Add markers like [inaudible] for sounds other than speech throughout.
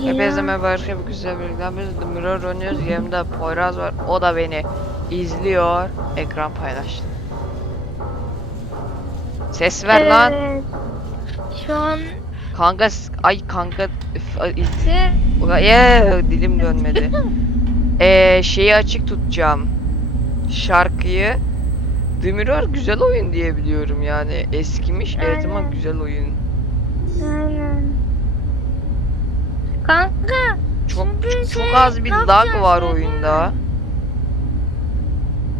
Hepinize merhaba arkadaşlar. Güzel birlikte biz The Mirror oynuyoruz. Yanımda Poyraz var. O da beni izliyor. Ekran paylaştı. Ses ver lan. Evet. Şu an Kanka ay kanka üf, ay, iz- size Ulan, ye, dilim dönmedi. Eee şeyi açık tutacağım. Şarkıyı The Mirror güzel oyun diye biliyorum yani. Eskimiş evet ama güzel oyun. aynen. Kanka Çok Şimdi çok şey, az bir ne lag var oyunda.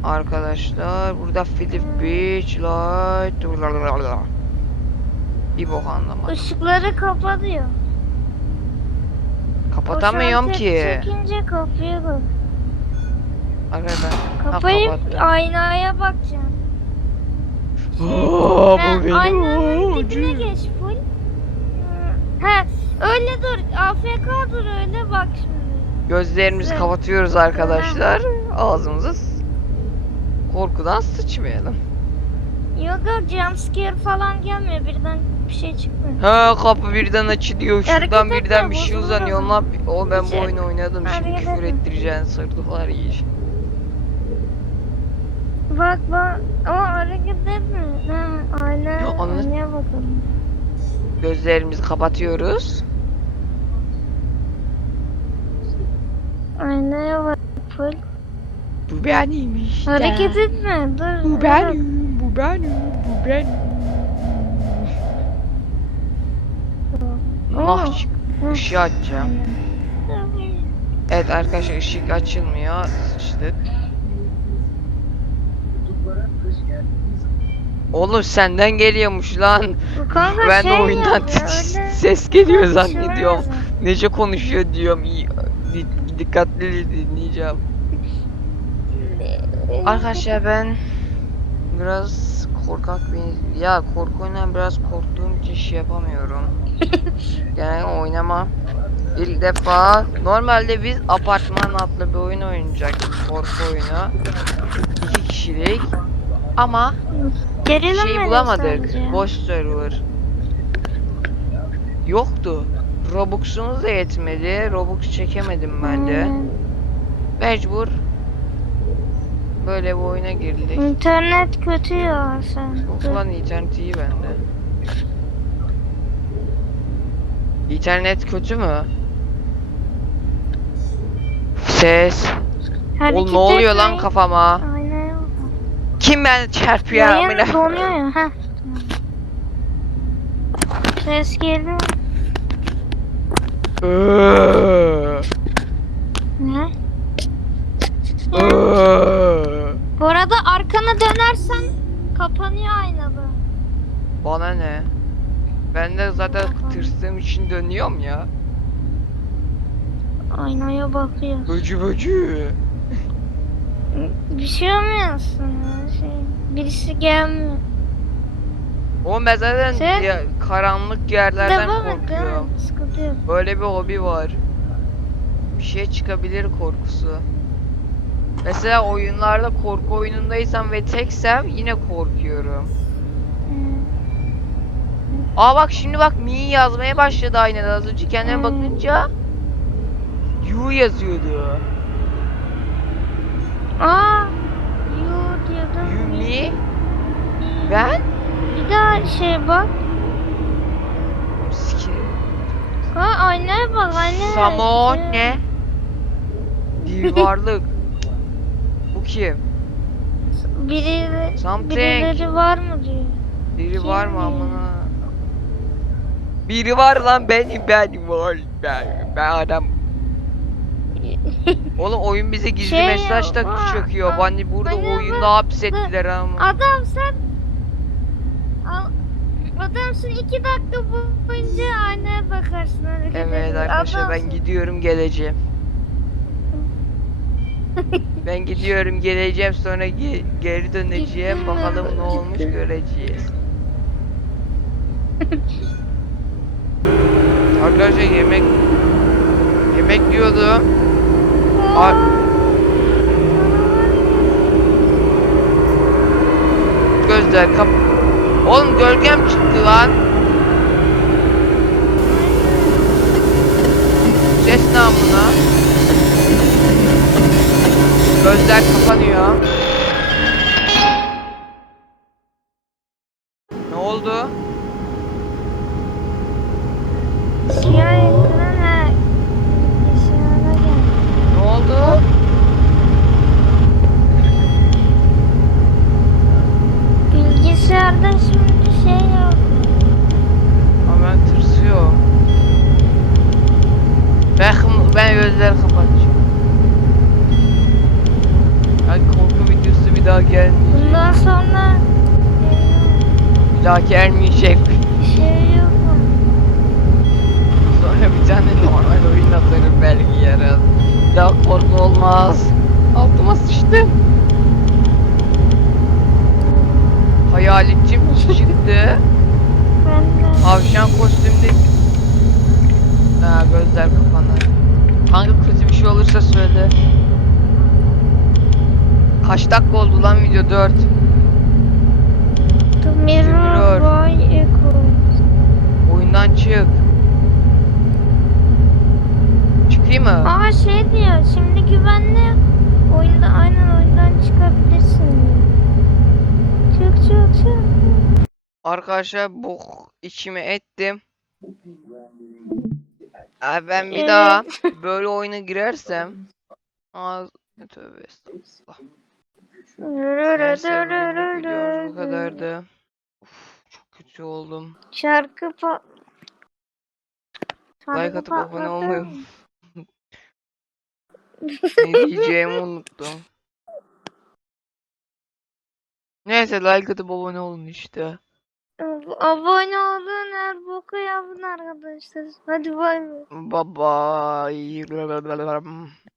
Arkadaşlar burada Philip Beach Light bir bok anlamadım. ışıkları kapatıyor. Kapatamıyorum ki. Çekince kapıyor da. Arkadaşlar Kapayıp aynaya bakacağım. Ha, [gasps] bu benim aynanın dibine geç öyle dur. AFK dur öyle bak şimdi. Gözlerimizi Evet. kapatıyoruz arkadaşlar. Ağzımızı korkudan sıçmayalım. Yok yok jumpscare falan gelmiyor birden bir şey çıkmıyor. Ha kapı birden açılıyor. Şuradan Hareket birden etme, bir şey uzanıyor. Lan o ben bu oyunu oynadım. Şimdi Hareket küfür etme. ettireceğin sırdıklar iyi. Bak bak ama hareket etme. Ha, ayna, Ya anne- bakalım. Gözlerimizi kapatıyoruz. Aynaya bak full. Bu benim işte. Hareket etme dur. Bu benim, bu benim, bu benim. Nah çık. Hı. Işığı açacağım. Evet arkadaşlar ışık açılmıyor. Sıçtık. Oğlum senden geliyormuş lan. Kanka ben şey de oyundan ya, [laughs] ses geliyor zannediyorum. Nece konuşuyor diyorum. Dikkatli dinleyeceğim. Arkadaşlar ben biraz korkak bir ya korku oyundan biraz korktuğum için şey yapamıyorum. [laughs] Yani oynamam. İlk defa normalde biz apartman adlı bir oyun oynayacaktık korku oyunu. İki kişilik. Ama şey bulamadık. sence? Boş server. Yoktu. Robux'umuz da yetmedi. Robux çekemedim ben de. Hmm. Mecbur böyle bir oyuna girdik. İnternet kötü ya sen. Yok lan internet iyi bende. İnternet kötü mü? Ses. Hareket Oğlum ne oluyor lan kafama? Bak. Kim ben çarpıyor Yayın amına? donuyor ya. Heh. Ses geliyor. Ne? ııı. Bu arada arkana dönersen kapanıyor aynada. Bana ne? Ben de zaten tırstığım için dönüyorum ya. Aynaya bakıyor. Böcü böcü. Bir şey olmuyorsun. Şey, birisi gelmiyor. Oğlum ben zaten Sen- ya, karanlık yerlerden Devam et devam korkuyorum. et. Sıkıntı yok. Böyle bir hobi var. Bir şey çıkabilir korkusu. Mesela oyunlarda korku oyunundaysam ve teksem yine korkuyorum. Hmm. Aa bak şimdi bak Mi yazmaya başladı aynen az önce kendime Hmm. bakınca Yu yazıyordu. Aa! Yu diyordum. You mi? me ben Bir daha şey bak. Sikerim. Ha aynaya bak aynaya. Samo ne? Bir varlık. Bu kim? Biri, Something. birileri var mı diyor. Biri Kim var mı ya? amına? Biri var lan benim benim var ben ben adam. [laughs] Oğlum oyun bize gizli Şey mesaj da çakıyor. aa, Bani burada oyunda hapsettiler ama. Adam sen adamsın iki dakika boyunca aynaya bakarsın hareket Evet ediyor. arkadaşlar ben Adamsın. gidiyorum geleceğim. [laughs] ben gidiyorum geleceğim sonra ge- geri döneceğim Gittin mi? bakalım ne olmuş göreceğiz. [laughs] Arkadaşlar yemek yemek diyordum. Ar- Gözler kap. Oğlum gölgem çıktı lan. Ses namına. Gözler kapanıyor. Ne oldu? Siyah ekran ha. Bilgisayara gel. Ne oldu? Bilgisayarda şimdi şey yok. Ama ben tırsıyor. Ben, ben gözleri kapatacağım. Yani korku videosu bir daha gelmeyecek. Bundan sonra Bir daha gelmeyecek. şey yok. Sonra bir tane normal oyun atarım belki yarın. Ya korku olmaz. Altıma sıçtım. Hayaletçim çıktı. Tavşan kostümde... Ha gözler kapanır. Kanka kötü bir şey olursa söyle. Kaç dakika oldu lan video 4. The Mirror. Boy Echo. Oyundan çık. Çıkayım mı? Aa şey diyor şimdi güvenli oyunda aynen oyundan çıkabilirsin diyor. Çık çık çık. Arkadaşlar bok içime ettim. Abi ben bir daha böyle oyuna girersem [laughs] Aa, tövbe estağfurullah. Neyse bugünlük videomuz bu kadardı. Uf, çok kötü oldum. Şarkı pa... Like Şarkı atıp abone patladı. olmayı Ne diyeceğimi unuttum. Neyse like atıp abone olun işte. Abone olun her boku yapın arkadaşlar. Hadi bay bay. Bye bye.